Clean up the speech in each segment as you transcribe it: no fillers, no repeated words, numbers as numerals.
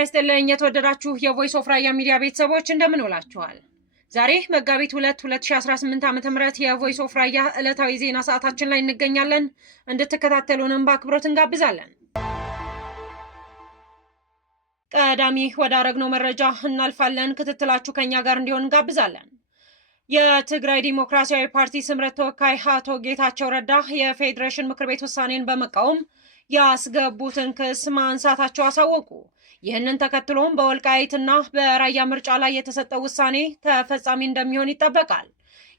ጤና ይስጥልኝ የተወደዳችሁ የቮይስ ኦፍ ራያ ሚዲያ ቤተሰቦች እንደምን ውላችኋል? ዛሬ መጋቢት 2 2018 ዓ.ም የቮይስ ኦፍ ራያ ዕለታዊ ዜና ሰዓታችን ላይ እንገኛለን። እንድትከታተሉንም በአክብሮት እንጋብዛለን። ቀዳሚ ወዳረግነው መረጃ እናልፋለን። ክትትላችሁ ከኛ ጋር እንዲሆን እንጋብዛለን። የትግራይ ዲሞክራሲያዊ ፓርቲ ስምረት ተወካይ አቶ ጌታቸው ረዳ የፌዴሬሽን ምክር ቤት ውሳኔን በመቃወም ያስገቡትን ክስ ማንሳታቸው አሳወቁ። ይህንን ተከትሎም በወልቃይትና በራያ ምርጫ ላይ የተሰጠው ውሳኔ ተፈጻሚ እንደሚሆን ይጠበቃል።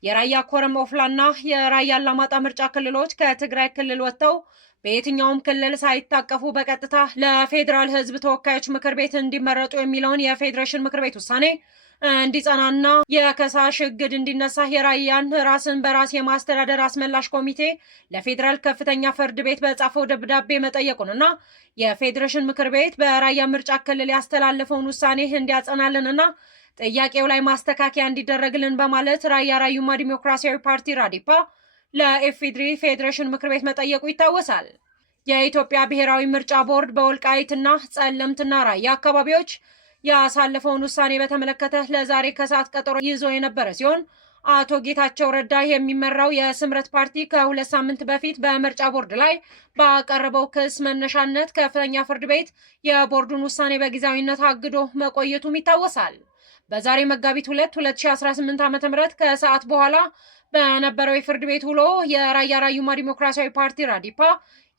የራያ ኮረም ኦፍላና የራያ አላማጣ ምርጫ ክልሎች ከትግራይ ክልል ወጥተው በየትኛውም ክልል ሳይታቀፉ በቀጥታ ለፌዴራል ሕዝብ ተወካዮች ምክር ቤት እንዲመረጡ የሚለውን የፌዴሬሽን ምክር ቤት ውሳኔ እንዲጸናና የከሳሽ እግድ እንዲነሳ የራያን ራስን በራስ የማስተዳደር አስመላሽ ኮሚቴ ለፌዴራል ከፍተኛ ፍርድ ቤት በጻፈው ደብዳቤ መጠየቁንና የፌዴሬሽን ምክር ቤት በራያ ምርጫ ክልል ያስተላለፈውን ውሳኔ እንዲያጸናልንና ጥያቄው ላይ ማስተካከያ እንዲደረግልን በማለት ራያ ራዩማ ዲሞክራሲያዊ ፓርቲ ራዲፓ ለኢፌዴሪ ፌዴሬሽን ምክር ቤት መጠየቁ ይታወሳል። የኢትዮጵያ ብሔራዊ ምርጫ ቦርድ በወልቃይትና ጸለምትና ራያ አካባቢዎች ያሳለፈውን ውሳኔ በተመለከተ ለዛሬ ከሰዓት ቀጠሮ ይዞ የነበረ ሲሆን አቶ ጌታቸው ረዳ የሚመራው የስምረት ፓርቲ ከ2 ሳምንት በፊት በምርጫ ቦርድ ላይ ባቀረበው ክስ መነሻነት ከፍተኛ ፍርድ ቤት የቦርዱን ውሳኔ በጊዜያዊነት አግዶ መቆየቱም ይታወሳል። በዛሬ መጋቢት 2 2018 ዓ.ም ከሰዓት በኋላ በነበረው የፍርድ ቤት ውሎ የራያ ራዩማ ዲሞክራሲያዊ ፓርቲ ራዲፓ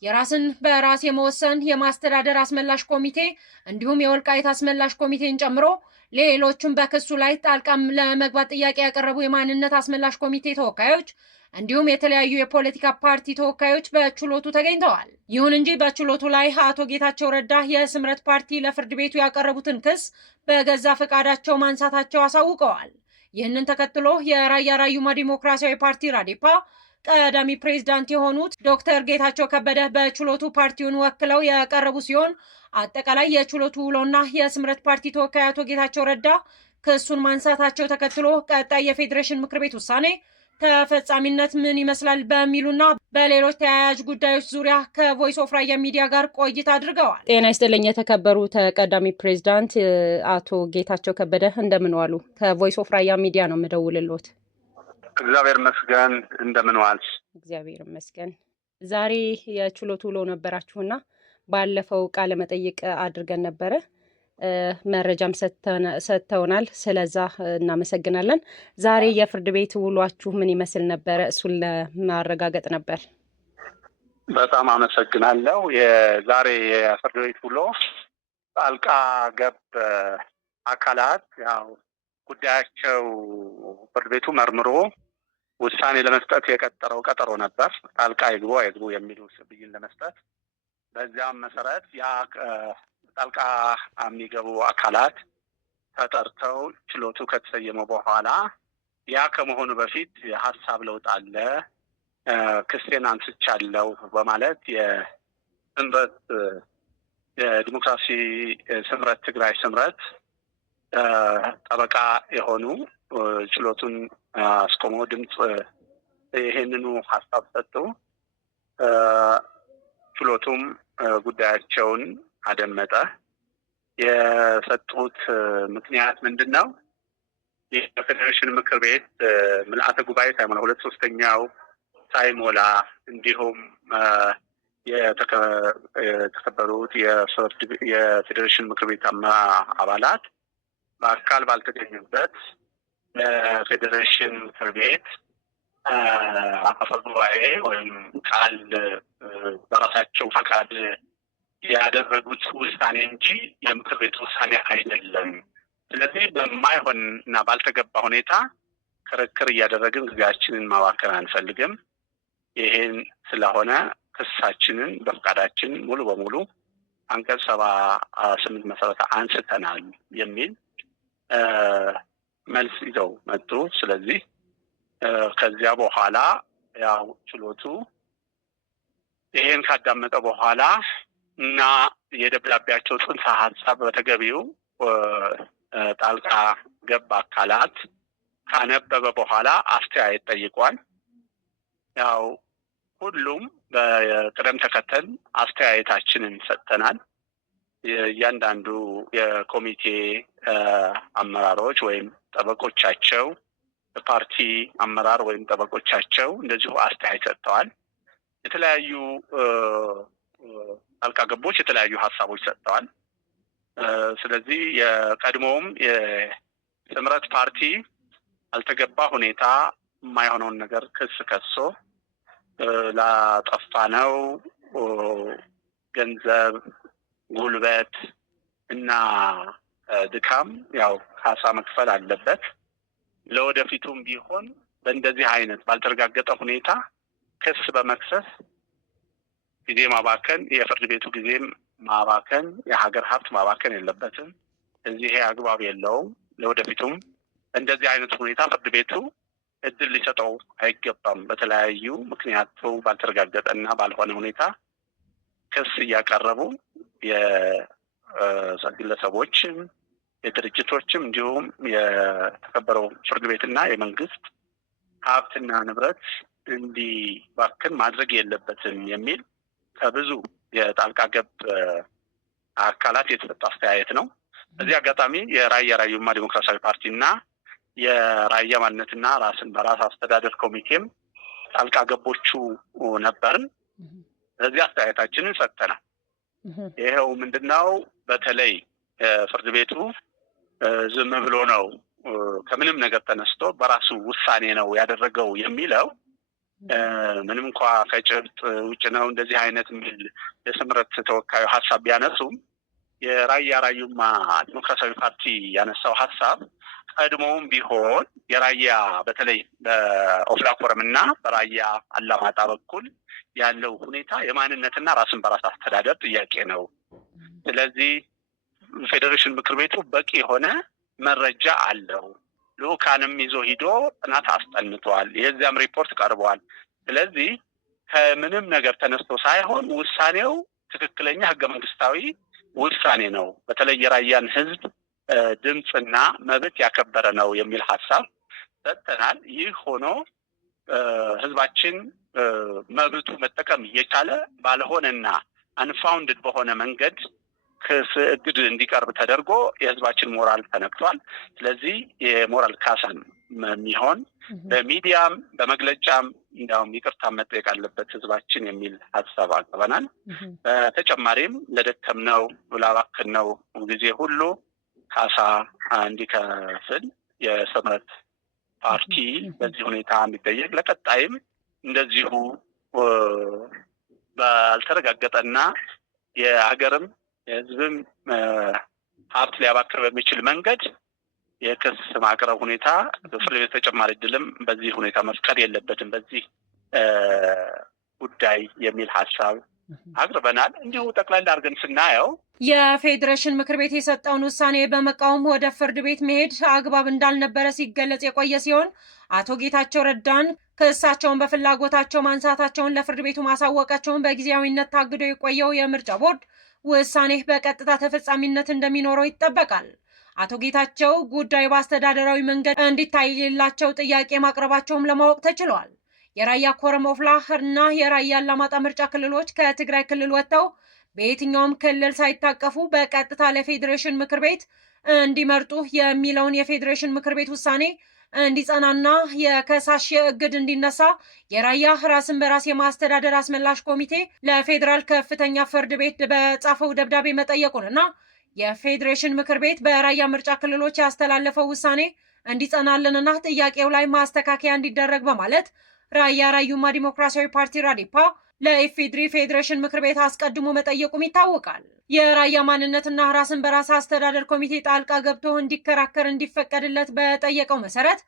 የራስን በራስ የመወሰን የማስተዳደር አስመላሽ ኮሚቴ እንዲሁም የወልቃይት አስመላሽ ኮሚቴን ጨምሮ ሌሎችም በክሱ ላይ ጣልቃም ለመግባት ጥያቄ ያቀረቡ የማንነት አስመላሽ ኮሚቴ ተወካዮች እንዲሁም የተለያዩ የፖለቲካ ፓርቲ ተወካዮች በችሎቱ ተገኝተዋል። ይሁን እንጂ በችሎቱ ላይ አቶ ጌታቸው ረዳ የስምረት ፓርቲ ለፍርድ ቤቱ ያቀረቡትን ክስ በገዛ ፈቃዳቸው ማንሳታቸው አሳውቀዋል። ይህንን ተከትሎ የራያ ራዩማ ዲሞክራሲያዊ ፓርቲ ራዲፓ ቀዳሚ ፕሬዝዳንት የሆኑት ዶክተር ጌታቸው ከበደ በችሎቱ ፓርቲውን ወክለው የቀረቡ ሲሆን አጠቃላይ የችሎቱ ውሎና የስምረት ፓርቲ ተወካይ አቶ ጌታቸው ረዳ ክሱን ማንሳታቸው ተከትሎ ቀጣይ የፌዴሬሽን ምክር ቤት ውሳኔ ተፈጻሚነት ምን ይመስላል በሚሉና በሌሎች ተያያዥ ጉዳዮች ዙሪያ ከቮይስ ኦፍ ራያ ሚዲያ ጋር ቆይታ አድርገዋል። ጤና ይስጥልኝ የተከበሩ ተቀዳሚ ፕሬዝዳንት አቶ ጌታቸው ከበደ እንደምን ዋሉ? ከቮይስ ኦፍ ራያ ሚዲያ ነው የምደውልልዎት። እግዚአብሔር ይመስገን። እንደምን ዋልሽ? እግዚአብሔር ይመስገን። ዛሬ የችሎቱ ውሎ ነበራችሁና ባለፈው ቃለ መጠይቅ አድርገን ነበረ። መረጃም ሰጥተውናል። ስለዛ እናመሰግናለን። ዛሬ የፍርድ ቤት ውሏችሁ ምን ይመስል ነበረ? እሱን ለማረጋገጥ ነበር። በጣም አመሰግናለሁ። የዛሬ የፍርድ ቤት ውሎ ጣልቃ ገብ አካላት ያው ጉዳያቸው ፍርድ ቤቱ መርምሮ ውሳኔ ለመስጠት የቀጠረው ቀጠሮ ነበር። ጣልቃ ይግቡ አይግቡ የሚሉ ብይን ለመስጠት። በዚያም መሰረት ያ ጣልቃ የሚገቡ አካላት ተጠርተው ችሎቱ ከተሰየመ በኋላ ያ ከመሆኑ በፊት የሀሳብ ለውጥ አለ፣ ክስቴን አንስቻለሁ በማለት የስምረት የዲሞክራሲ ስምረት ትግራይ ስምረት ጠበቃ የሆኑ ችሎቱን አስቆሞ ድምፅ ይሄንኑ ሀሳብ ሰጡ። ችሎቱም ጉዳያቸውን አደመጠ። የሰጡት ምክንያት ምንድን ነው? የፌዴሬሽን ምክር ቤት ምልአተ ጉባኤ ሳይሞላ 2/3 ሳይሞላ እንዲሁም የተከበሩት የፌዴሬሽን ምክር ቤት አባላት በአካል ባልተገኙበት ፌዴሬሽን ምክር ቤት አፈ ጉባኤ ወይም ቃል በራሳቸው ፈቃድ ያደረጉት ውሳኔ እንጂ የምክር ቤት ውሳኔ አይደለም። ስለዚህ በማይሆን እና ባልተገባ ሁኔታ ክርክር እያደረግን ጊዜያችንን ማባከን አንፈልግም። ይሄን ስለሆነ ክሳችንን በፈቃዳችን ሙሉ በሙሉ አንቀጽ 78 መሰረት አንስተናል የሚል መልስ ይዘው መጡ። ስለዚህ ከዚያ በኋላ ያው ችሎቱ ይሄን ካዳመጠ በኋላ እና የደብዳቤያቸው ጽንሰ ሀሳብ በተገቢው ጣልቃ ገብ አካላት ካነበበ በኋላ አስተያየት ጠይቋል። ያው ሁሉም በቅደም ተከተል አስተያየታችንን ሰጥተናል። እያንዳንዱ የኮሚቴ አመራሮች ወይም ጠበቆቻቸው በፓርቲ አመራር ወይም ጠበቆቻቸው እንደዚሁ አስተያየት ሰጥተዋል። የተለያዩ ጣልቃ ገቦች የተለያዩ ሀሳቦች ሰጥተዋል። ስለዚህ የቀድሞውም የጥምረት ፓርቲ አልተገባ ሁኔታ የማይሆነውን ነገር ክስ ከሶ ላጠፋነው ገንዘብ፣ ጉልበት እና ድካም ያው ካሳ መክፈል አለበት። ለወደፊቱም ቢሆን በእንደዚህ አይነት ባልተረጋገጠ ሁኔታ ክስ በመክሰስ ጊዜ ማባከን፣ የፍርድ ቤቱ ጊዜም ማባከን፣ የሀገር ሀብት ማባከን የለበትም። እዚህ ይሄ አግባብ የለውም። ለወደፊቱም እንደዚህ አይነት ሁኔታ ፍርድ ቤቱ እድል ሊሰጠው አይገባም። በተለያዩ ምክንያቱ ባልተረጋገጠ እና ባልሆነ ሁኔታ ክስ እያቀረቡ የግለሰቦችም የድርጅቶችም እንዲሁም የተከበረው ፍርድ ቤትና የመንግስት ሀብትና ንብረት እንዲባክን ማድረግ የለበትም የሚል ከብዙ የጣልቃ ገብ አካላት የተሰጠ አስተያየት ነው። በዚህ አጋጣሚ የራያ ራዩማ ዲሞክራሲያዊ ፓርቲና የራያ ማንነትና ራስን በራስ አስተዳደር ኮሚቴም ጣልቃ ገቦቹ ነበርን። በዚህ አስተያየታችንን ሰጥተናል። ይኸው ምንድነው? በተለይ ፍርድ ቤቱ ዝም ብሎ ነው ከምንም ነገር ተነስቶ በራሱ ውሳኔ ነው ያደረገው የሚለው ምንም እንኳ ከጭብጥ ውጭ ነው እንደዚህ አይነት የሚል የስምረት ተወካዩ ሀሳብ ቢያነሱም የራያ ራዩማ ዲሞክራሲያዊ ፓርቲ ያነሳው ሀሳብ ቀድሞውም ቢሆን የራያ በተለይ በኦፍላ ፎረም እና በራያ አላማጣ በኩል ያለው ሁኔታ የማንነትና ራስን በራስ አስተዳደር ጥያቄ ነው። ስለዚህ ፌዴሬሽን ምክር ቤቱ በቂ የሆነ መረጃ አለው። ልኡካንም ይዞ ሂዶ ጥናት አስጠንቷል። የዚያም ሪፖርት ቀርበዋል። ስለዚህ ከምንም ነገር ተነስቶ ሳይሆን ውሳኔው ትክክለኛ ህገ መንግስታዊ ውሳኔ ነው፣ በተለይ የራያን ህዝብ ድምፅና መብት ያከበረ ነው የሚል ሀሳብ ሰጥተናል። ይህ ሆኖ ህዝባችን መብቱ መጠቀም እየቻለ ባልሆነና አንፋውንድድ በሆነ መንገድ ክስ እግድ እንዲቀርብ ተደርጎ የህዝባችን ሞራል ተነክቷል። ስለዚህ የሞራል ካሳን የሚሆን በሚዲያም በመግለጫም እንዲያውም ይቅርታ መጠየቅ አለበት ህዝባችን የሚል ሀሳብ አቅርበናል። በተጨማሪም ለደከምነው ላባከነው ጊዜ ሁሉ ካሳ እንዲከፍል የስምረት ፓርቲ በዚህ ሁኔታ የሚጠየቅ ለቀጣይም እንደዚሁ ባልተረጋገጠና የሀገርም የህዝብም ሀብት ሊያባክር በሚችል መንገድ የክስ ማቅረብ ሁኔታ ፍርድ ቤት ተጨማሪ እድልም በዚህ ሁኔታ መፍቀድ የለበትም በዚህ ጉዳይ የሚል ሀሳብ አቅርበናል። እንዲሁ ጠቅላላ አድርገን ስናየው የፌዴሬሽን ምክር ቤት የሰጠውን ውሳኔ በመቃወም ወደ ፍርድ ቤት መሄድ አግባብ እንዳልነበረ ሲገለጽ የቆየ ሲሆን አቶ ጌታቸው ረዳን ክሳቸውን በፍላጎታቸው ማንሳታቸውን ለፍርድ ቤቱ ማሳወቃቸውን በጊዜያዊነት ታግዶ የቆየው የምርጫ ቦርድ ውሳኔ በቀጥታ ተፈጻሚነት እንደሚኖረው ይጠበቃል። አቶ ጌታቸው ጉዳዩ በአስተዳደራዊ መንገድ እንዲታይላቸው ጥያቄ ማቅረባቸውም ለማወቅ ተችሏል። የራያ ኮረም ኦፍላ እና የራያ አላማጣ ምርጫ ክልሎች ከትግራይ ክልል ወጥተው በየትኛውም ክልል ሳይታቀፉ በቀጥታ ለፌዴሬሽን ምክር ቤት እንዲመርጡ የሚለውን የፌዴሬሽን ምክር ቤት ውሳኔ እንዲጸናና የከሳሽ እግድ እንዲነሳ የራያ ራስን በራስ የማስተዳደር አስመላሽ ኮሚቴ ለፌዴራል ከፍተኛ ፍርድ ቤት በጻፈው ደብዳቤ መጠየቁንና የፌዴሬሽን ምክር ቤት በራያ ምርጫ ክልሎች ያስተላለፈው ውሳኔ እንዲጸናልንና ጥያቄው ላይ ማስተካከያ እንዲደረግ በማለት ራያ ራዩማ ዲሞክራሲያዊ ፓርቲ ራዲፓ ለኢፌድሪ ፌዴሬሽን ምክር ቤት አስቀድሞ መጠየቁም ይታወቃል። የራያ ማንነትና ራስን በራስ አስተዳደር ኮሚቴ ጣልቃ ገብቶ እንዲከራከር እንዲፈቀድለት በጠየቀው መሰረት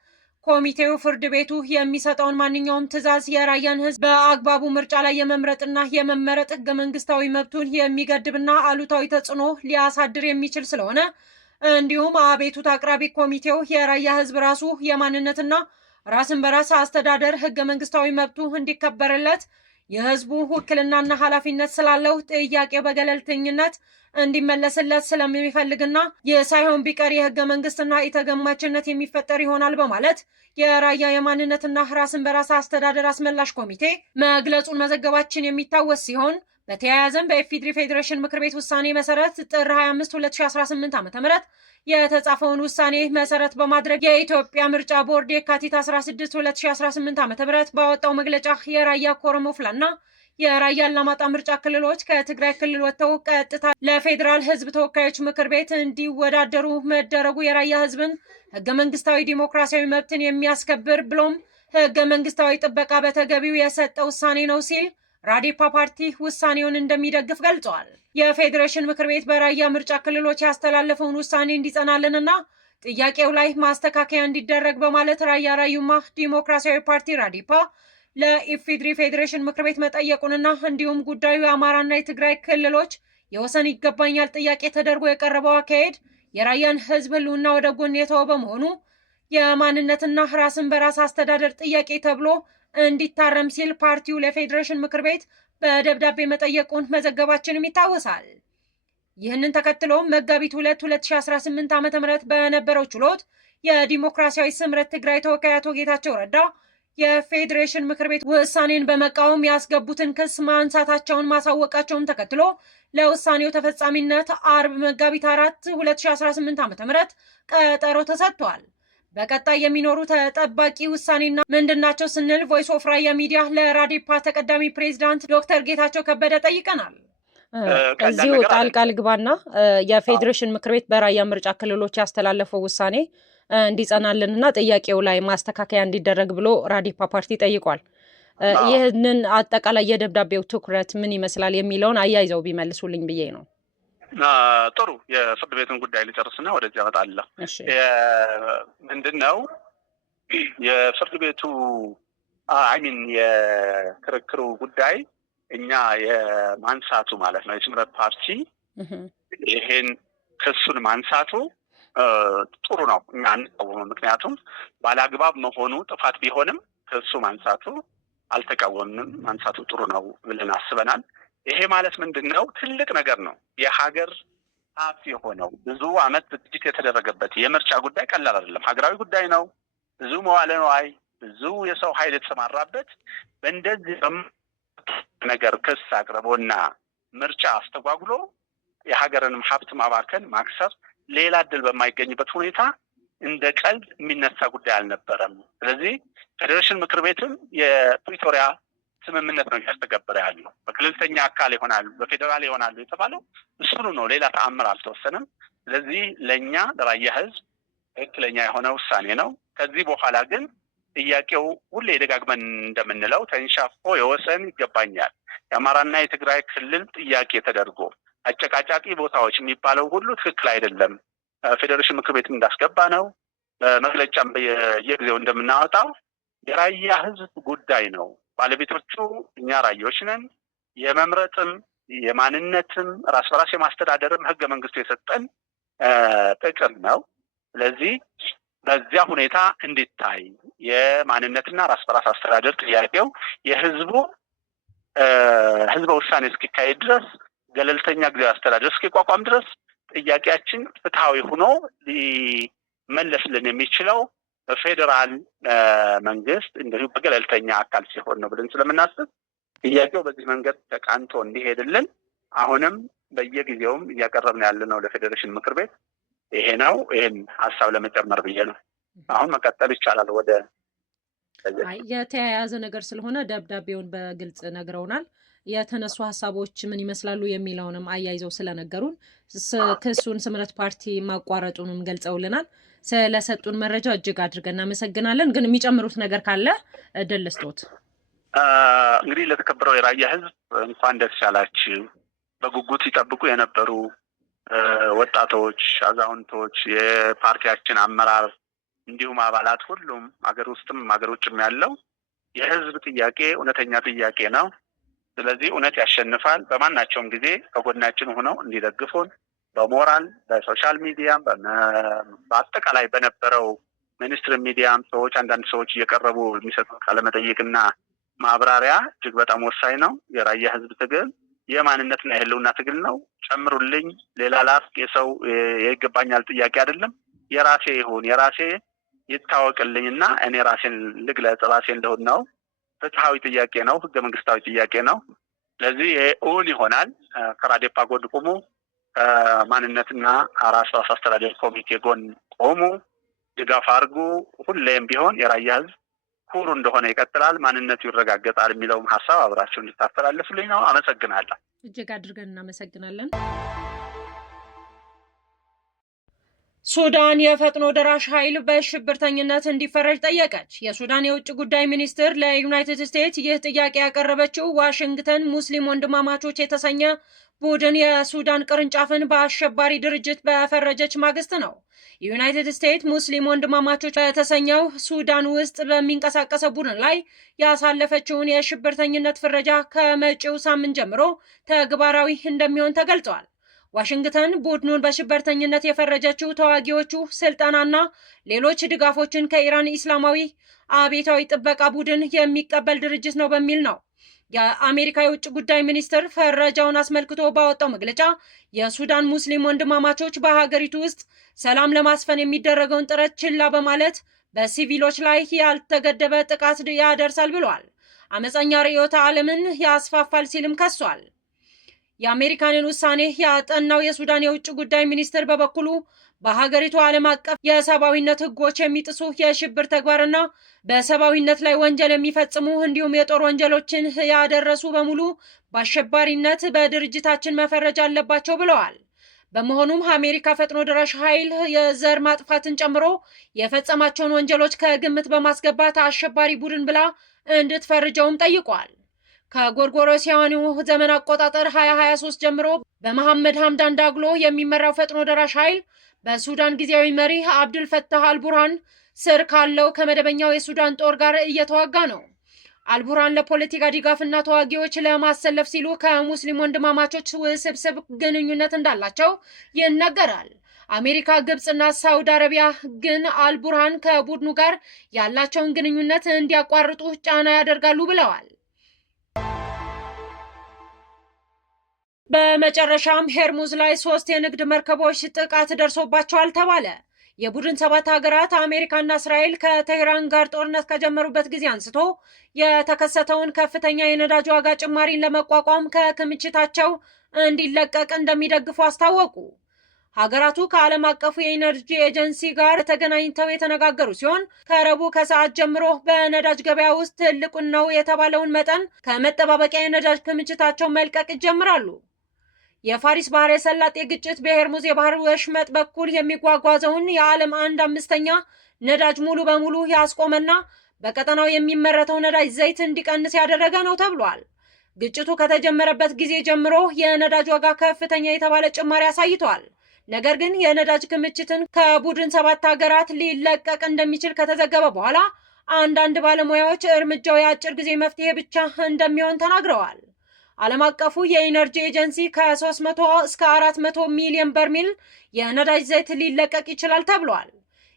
ኮሚቴው ፍርድ ቤቱ የሚሰጠውን ማንኛውም ትዕዛዝ የራያን ሕዝብ በአግባቡ ምርጫ ላይ የመምረጥና የመመረጥ ህገ መንግስታዊ መብቱን የሚገድብና አሉታዊ ተጽዕኖ ሊያሳድር የሚችል ስለሆነ እንዲሁም አቤቱታ አቅራቢ ኮሚቴው የራያ ሕዝብ ራሱ የማንነትና ራስን በራስ አስተዳደር ህገ መንግስታዊ መብቱ እንዲከበርለት የህዝቡ ውክልናና ኃላፊነት ስላለው ጥያቄው በገለልተኝነት እንዲመለስለት ስለሚፈልግና የሳይሆን ቢቀር የህገ መንግስትና ኢተገማችነት የሚፈጠር ይሆናል በማለት የራያ የማንነትና ራስን በራስ አስተዳደር አስመላሽ ኮሚቴ መግለጹን መዘገባችን የሚታወስ ሲሆን በተያያዘም በኢፌዴሪ ፌዴሬሽን ምክር ቤት ውሳኔ መሰረት ጥር 25 2018 ዓ.ም የተጻፈውን ውሳኔ መሰረት በማድረግ የኢትዮጵያ ምርጫ ቦርድ የካቲት 16 2018 ዓ.ም ባወጣው መግለጫ የራያ ኮረሞ ፍላና የራያ አላማጣ ምርጫ ክልሎች ከትግራይ ክልል ወጥተው ቀጥታ ለፌዴራል ሕዝብ ተወካዮች ምክር ቤት እንዲወዳደሩ መደረጉ የራያ ሕዝብን ህገ መንግስታዊ ዲሞክራሲያዊ መብትን የሚያስከብር ብሎም ህገ መንግስታዊ ጥበቃ በተገቢው የሰጠ ውሳኔ ነው ሲል ራዴፓ ፓርቲ ውሳኔውን እንደሚደግፍ ገልጿል። የፌዴሬሽን ምክር ቤት በራያ ምርጫ ክልሎች ያስተላለፈውን ውሳኔ እንዲጸናልንና ጥያቄው ላይ ማስተካከያ እንዲደረግ በማለት ራያ ራዩማ ዲሞክራሲያዊ ፓርቲ ራዴፓ ለኢፌዴሪ ፌዴሬሽን ምክር ቤት መጠየቁንና እንዲሁም ጉዳዩ የአማራና የትግራይ ክልሎች የወሰን ይገባኛል ጥያቄ ተደርጎ የቀረበው አካሄድ የራያን ህዝብ ህልውና ወደ ጎን የተወ በመሆኑ የማንነትና ራስን በራስ አስተዳደር ጥያቄ ተብሎ እንዲታረም ሲል ፓርቲው ለፌዴሬሽን ምክር ቤት በደብዳቤ መጠየቁን መዘገባችንም ይታወሳል። ይህንን ተከትሎ መጋቢት 2 2018 ዓ.ም በነበረው ችሎት የዲሞክራሲያዊ ስምረት ትግራይ ተወካይ አቶ ጌታቸው ረዳ የፌዴሬሽን ምክር ቤት ውሳኔን በመቃወም ያስገቡትን ክስ ማንሳታቸውን ማሳወቃቸውን ተከትሎ ለውሳኔው ተፈጻሚነት አርብ መጋቢት 4 2018 ዓ.ም ቀጠሮ ተሰጥቷል። በቀጣይ የሚኖሩ ተጠባቂ ውሳኔና ምንድናቸው ስንል ቮይስ ኦፍ ራያ ሚዲያ ለራዴፓ ተቀዳሚ ፕሬዝዳንት ዶክተር ጌታቸው ከበደ ጠይቀናል። እዚሁ ጣልቃ ልግባና የፌዴሬሽን ምክር ቤት በራያ ምርጫ ክልሎች ያስተላለፈው ውሳኔ እንዲጸናልንና ጥያቄው ላይ ማስተካከያ እንዲደረግ ብሎ ራዴፓ ፓርቲ ጠይቋል። ይህንን አጠቃላይ የደብዳቤው ትኩረት ምን ይመስላል የሚለውን አያይዘው ቢመልሱልኝ ብዬ ነው። ጥሩ። የፍርድ ቤቱን ጉዳይ ልጨርስና ወደዚህ አመጣለሁ። ምንድን ነው የፍርድ ቤቱ የክርክሩ ጉዳይ እኛ የማንሳቱ ማለት ነው የስምረት ፓርቲ ይሄን ክሱን ማንሳቱ ጥሩ ነው። እኛ አንቃወምም። ምክንያቱም ባለአግባብ መሆኑ ጥፋት ቢሆንም ክሱ ማንሳቱ አልተቃወምንም። ማንሳቱ ጥሩ ነው ብለን አስበናል። ይሄ ማለት ምንድን ነው? ትልቅ ነገር ነው። የሀገር ሀብት የሆነው ብዙ ዓመት ዝግጅት የተደረገበት የምርጫ ጉዳይ ቀላል አይደለም። ሀገራዊ ጉዳይ ነው። ብዙ መዋለ ንዋይ፣ ብዙ የሰው ኃይል የተሰማራበት በእንደዚህ ነገር ክስ አቅርቦና ምርጫ አስተጓጉሎ የሀገርንም ሀብት ማባከን ማክሰር ሌላ እድል በማይገኝበት ሁኔታ እንደ ቀልድ የሚነሳ ጉዳይ አልነበረም። ስለዚህ ፌዴሬሽን ምክር ቤትም የፕሪቶሪያ ስምምነት ነው እያስተገበረ ያለው። በክልልተኛ አካል ይሆናሉ፣ በፌዴራል ይሆናሉ የተባለው እሱኑ ነው። ሌላ ተአምር አልተወሰነም። ስለዚህ ለእኛ ለራያ ህዝብ ትክክለኛ የሆነ ውሳኔ ነው። ከዚህ በኋላ ግን ጥያቄው ሁሌ ደጋግመን እንደምንለው ተንሻፎ የወሰን ይገባኛል የአማራና የትግራይ ክልል ጥያቄ ተደርጎ አጨቃጫቂ ቦታዎች የሚባለው ሁሉ ትክክል አይደለም። ፌዴሬሽን ምክር ቤት እንዳስገባ ነው፣ በመግለጫም በየጊዜው እንደምናወጣው የራያ ህዝብ ጉዳይ ነው። ባለቤቶቹ እኛ ራዮች ነን። የመምረጥም የማንነትም ራስ በራስ የማስተዳደርም ህገ መንግስቱ የሰጠን ጥቅም ነው። ስለዚህ በዚያ ሁኔታ እንዲታይ የማንነትና ራስ በራስ አስተዳደር ጥያቄው የህዝቡ ህዝበ ውሳኔ እስኪካሄድ ድረስ ገለልተኛ ጊዜያዊ አስተዳደር እስኪቋቋም ድረስ ጥያቄያችን ፍትሐዊ ሆኖ ሊመለስልን የሚችለው በፌዴራል መንግስት እንደዚሁ በገለልተኛ አካል ሲሆን ነው ብለን ስለምናስብ ጥያቄው በዚህ መንገድ ተቃንቶ እንዲሄድልን አሁንም በየጊዜውም እያቀረብን ያለ ነው ለፌዴሬሽን ምክር ቤት። ይሄ ነው። ይሄን ሀሳብ ለመጨመር ብዬ ነው። አሁን መቀጠል ይቻላል። ወደ የተያያዘ ነገር ስለሆነ ደብዳቤውን በግልጽ ነግረውናል። የተነሱ ሀሳቦች ምን ይመስላሉ የሚለውንም አያይዘው ስለነገሩን ክሱን ስምረት ፓርቲ ማቋረጡንም ገልጸውልናል። ስለሰጡን መረጃ እጅግ አድርገን እናመሰግናለን። ግን የሚጨምሩት ነገር ካለ እድል ልስጦት። እንግዲህ ለተከበረው የራያ ህዝብ እንኳን ደስ ያላችሁ። በጉጉት ይጠብቁ የነበሩ ወጣቶች፣ አዛውንቶች፣ የፓርቲያችን አመራር እንዲሁም አባላት ሁሉም አገር ውስጥም አገር ውጭም ያለው የህዝብ ጥያቄ እውነተኛ ጥያቄ ነው። ስለዚህ እውነት ያሸንፋል። በማናቸውም ጊዜ ከጎናችን ሆነው እንዲደግፉን በሞራል በሶሻል ሚዲያም በአጠቃላይ በነበረው ሚኒስትር ሚዲያም አንዳንድ ሰዎች እየቀረቡ የሚሰጡት ቃለመጠይቅና ማብራሪያ እጅግ በጣም ወሳኝ ነው። የራያ ህዝብ ትግል የማንነትና የህልውና ትግል ነው። ጨምሩልኝ፣ ሌላ ላፍ የሰው የይገባኛል ጥያቄ አይደለም። የራሴ ይሁን የራሴ ይታወቅልኝና እኔ ራሴን ልግለጽ፣ ራሴን ልሁን ነው። ፍትሐዊ ጥያቄ ነው። ህገ መንግስታዊ ጥያቄ ነው። ስለዚህ እውን ይሆናል። ከራዴፓ ጎን ቆሙ፣ ከማንነትና ራስ አስተዳደር ኮሚቴ ጎን ቆሙ፣ ድጋፍ አድርጉ። ሁሌም ቢሆን የራያ ህዝብ ኩሩ እንደሆነ ይቀጥላል፣ ማንነቱ ይረጋገጣል የሚለውም ሀሳብ አብራችሁ እንድታስተላልፉልኝ ነው። አመሰግናለሁ። እጅግ አድርገን እናመሰግናለን። ሱዳን የፈጥኖ ደራሽ ኃይል በሽብርተኝነት እንዲፈረጅ ጠየቀች። የሱዳን የውጭ ጉዳይ ሚኒስትር ለዩናይትድ ስቴትስ ይህ ጥያቄ ያቀረበችው ዋሽንግተን ሙስሊም ወንድማማቾች የተሰኘ ቡድን የሱዳን ቅርንጫፍን በአሸባሪ ድርጅት በፈረጀች ማግስት ነው። የዩናይትድ ስቴትስ ሙስሊም ወንድማማቾች በተሰኘው ሱዳን ውስጥ በሚንቀሳቀሰው ቡድን ላይ ያሳለፈችውን የሽብርተኝነት ፍረጃ ከመጪው ሳምንት ጀምሮ ተግባራዊ እንደሚሆን ተገልጿል። ዋሽንግተን ቡድኑን በሽብርተኝነት የፈረጀችው ተዋጊዎቹ ስልጠናና ሌሎች ድጋፎችን ከኢራን ኢስላማዊ አብዮታዊ ጥበቃ ቡድን የሚቀበል ድርጅት ነው በሚል ነው። የአሜሪካ የውጭ ጉዳይ ሚኒስትር ፈረጃውን አስመልክቶ ባወጣው መግለጫ የሱዳን ሙስሊም ወንድማማቾች በሀገሪቱ ውስጥ ሰላም ለማስፈን የሚደረገውን ጥረት ችላ በማለት በሲቪሎች ላይ ያልተገደበ ጥቃት ያደርሳል ብሏል። አመፀኛ ርዕዮተ ዓለምን ያስፋፋል ሲልም ከሷል። የአሜሪካንን ውሳኔ ያጠናው የሱዳን የውጭ ጉዳይ ሚኒስትር በበኩሉ በሀገሪቱ ዓለም አቀፍ የሰብአዊነት ሕጎች የሚጥሱ የሽብር ተግባርና በሰብአዊነት ላይ ወንጀል የሚፈጽሙ እንዲሁም የጦር ወንጀሎችን ያደረሱ በሙሉ በአሸባሪነት በድርጅታችን መፈረጅ አለባቸው ብለዋል። በመሆኑም አሜሪካ ፈጥኖ ደራሽ ኃይል የዘር ማጥፋትን ጨምሮ የፈጸማቸውን ወንጀሎች ከግምት በማስገባት አሸባሪ ቡድን ብላ እንድትፈርጀውም ጠይቋል። ከጎርጎሮሳውያኑ ዘመን አቆጣጠር 2023 ጀምሮ በመሐመድ ሐምዳን ዳግሎ የሚመራው ፈጥኖ ደራሽ ኃይል በሱዳን ጊዜያዊ መሪ አብዱል ፈታህ አልቡርሃን ስር ካለው ከመደበኛው የሱዳን ጦር ጋር እየተዋጋ ነው። አልቡርሃን ለፖለቲካ ድጋፍና ተዋጊዎች ለማሰለፍ ሲሉ ከሙስሊም ወንድማማቾች ውስብስብ ግንኙነት እንዳላቸው ይነገራል። አሜሪካ፣ ግብፅና ሳውዲ አረቢያ ግን አልቡርሃን ከቡድኑ ጋር ያላቸውን ግንኙነት እንዲያቋርጡ ጫና ያደርጋሉ ብለዋል። በመጨረሻም ሄርሙዝ ላይ 3 የንግድ መርከቦች ጥቃት ደርሶባቸዋል ተባለ። የቡድን 7 ሀገራት አሜሪካና እስራኤል ከቴህራን ጋር ጦርነት ከጀመሩበት ጊዜ አንስቶ የተከሰተውን ከፍተኛ የነዳጅ ዋጋ ጭማሪን ለመቋቋም ከክምችታቸው እንዲለቀቅ እንደሚደግፉ አስታወቁ። ሀገራቱ ከዓለም አቀፉ የኢነርጂ ኤጀንሲ ጋር ተገናኝተው የተነጋገሩ ሲሆን ከረቡዕ ከሰዓት ጀምሮ በነዳጅ ገበያ ውስጥ ትልቁን ነው የተባለውን መጠን ከመጠባበቂያ የነዳጅ ክምችታቸው መልቀቅ ይጀምራሉ። የፋሪስ ባህረ ሰላጤ ግጭት በሄርሙዝ የባህር ወሽመጥ በኩል የሚጓጓዘውን የዓለም 1/5 ነዳጅ ሙሉ በሙሉ ያስቆመና በቀጠናው የሚመረተው ነዳጅ ዘይት እንዲቀንስ ያደረገ ነው ተብሏል። ግጭቱ ከተጀመረበት ጊዜ ጀምሮ የነዳጅ ዋጋ ከፍተኛ የተባለ ጭማሪ አሳይቷል። ነገር ግን የነዳጅ ክምችትን ከቡድን 7 ሀገራት ሊለቀቅ እንደሚችል ከተዘገበ በኋላ አንዳንድ ባለሙያዎች እርምጃው የአጭር ጊዜ መፍትሄ ብቻ እንደሚሆን ተናግረዋል። ዓለም አቀፉ የኢነርጂ ኤጀንሲ ከ300 እስከ 400 ሚሊዮን በርሜል የነዳጅ ዘይት ሊለቀቅ ይችላል ተብሏል።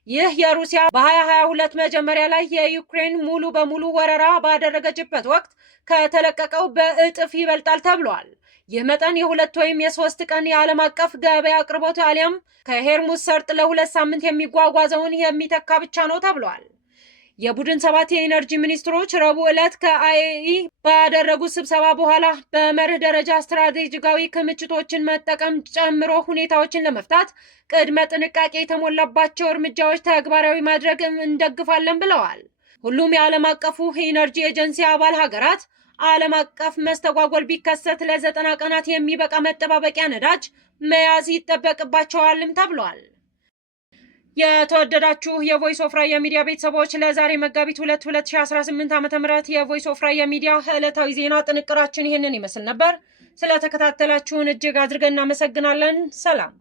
ይህ የሩሲያ በ2022 መጀመሪያ ላይ የዩክሬን ሙሉ በሙሉ ወረራ ባደረገችበት ወቅት ከተለቀቀው በእጥፍ ይበልጣል ተብሏል። ይህ መጠን የ2 ወይም የ3 ቀን የዓለም አቀፍ ገበያ አቅርቦት አሊያም ከሄርሙዝ ሰርጥ ለ2 ሳምንት የሚጓጓዘውን የሚተካ ብቻ ነው ተብሏል። የቡድን 7 የኢነርጂ ሚኒስትሮች ረቡዕ ዕለት ከአይኤኢ ባደረጉት ስብሰባ በኋላ በመርህ ደረጃ ስትራቴጂካዊ ክምችቶችን መጠቀም ጨምሮ ሁኔታዎችን ለመፍታት ቅድመ ጥንቃቄ የተሞላባቸው እርምጃዎች ተግባራዊ ማድረግ እንደግፋለን ብለዋል። ሁሉም የዓለም አቀፉ ኢነርጂ ኤጀንሲ አባል ሀገራት ዓለም አቀፍ መስተጓጎል ቢከሰት ለ90 ቀናት የሚበቃ መጠባበቂያ ነዳጅ መያዝ ይጠበቅባቸዋልም ተብሏል። የተወደዳችሁ የቮይስ ኦፍ ራያ ሚዲያ ቤተሰቦች ለዛሬ መጋቢት 2 2018 ዓ.ም የቮይስ ኦፍ ራያ ሚዲያ ዕለታዊ ዜና ጥንቅራችን ይህንን ይመስል ነበር። ስለተከታተላችሁን እጅግ አድርገን እናመሰግናለን። ሰላም።